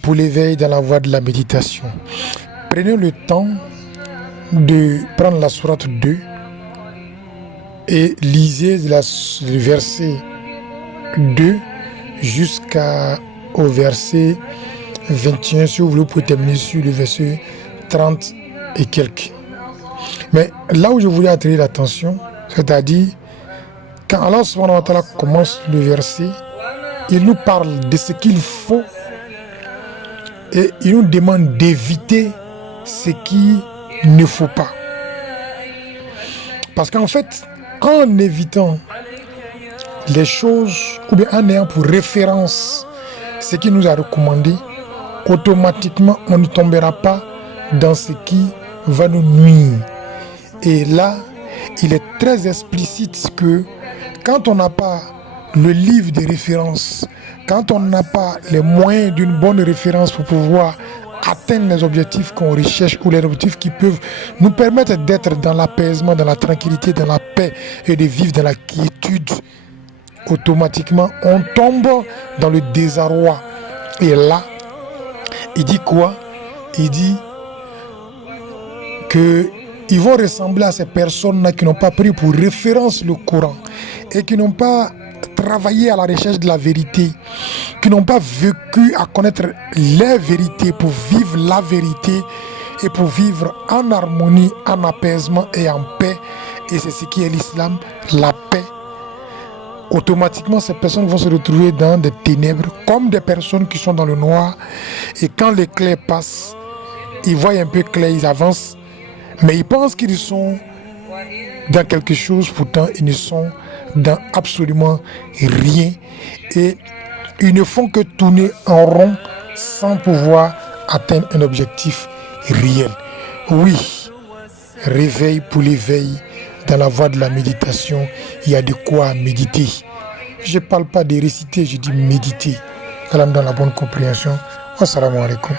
Pour l'éveil dans la voie de la méditation. Prenez le temps de prendre la sourate 2 et lisez le verset 2 jusqu'au verset 21. Si vous voulez, vous pouvez terminer sur le verset 30 et quelques. Mais là où je voulais attirer l'attention, c'est-à-dire quand Allah subhanahu wa ta'ala commence le verset, il nous parle de ce qu'il faut et il nous demande d'éviter ce qu'il ne faut pas. Parce qu'en fait, en évitant les choses, ou bien en ayant pour référence ce qu'il nous a recommandé, automatiquement, on ne tombera pas dans ce qui va nous nuire. Et là, il est très explicite que quand on n'a pas le livre de référence, quand on n'a pas les moyens d'une bonne référence pour pouvoir atteindre les objectifs qu'on recherche ou les objectifs qui peuvent nous permettre d'être dans l'apaisement, dans la tranquillité, dans la paix et de vivre dans la quiétude, automatiquement on tombe dans le désarroi. Et là, il dit quoi? Il dit que ils vont ressembler à ces personnes-là qui n'ont pas pris pour référence le Coran et qui n'ont pas travaillé à la recherche de la vérité, qui n'ont pas vécu à connaître les vérités pour vivre la vérité et pour vivre en harmonie, en apaisement et en paix. Et c'est ce qui est l'islam, la paix. Automatiquement, ces personnes vont se retrouver dans des ténèbres comme des personnes qui sont dans le noir. Et quand l'éclair passe, ils voient un peu clair, ils avancent, mais ils pensent qu'ils sont dans quelque chose, pourtant ils ne sont dans absolument rien. Et ils ne font que tourner en rond sans pouvoir atteindre un objectif réel. Oui, réveil pour l'éveil. Dans la voie de la méditation, il y a de quoi méditer. Je ne parle pas de réciter, je dis méditer. Dans la bonne compréhension. Assalamu alaikum.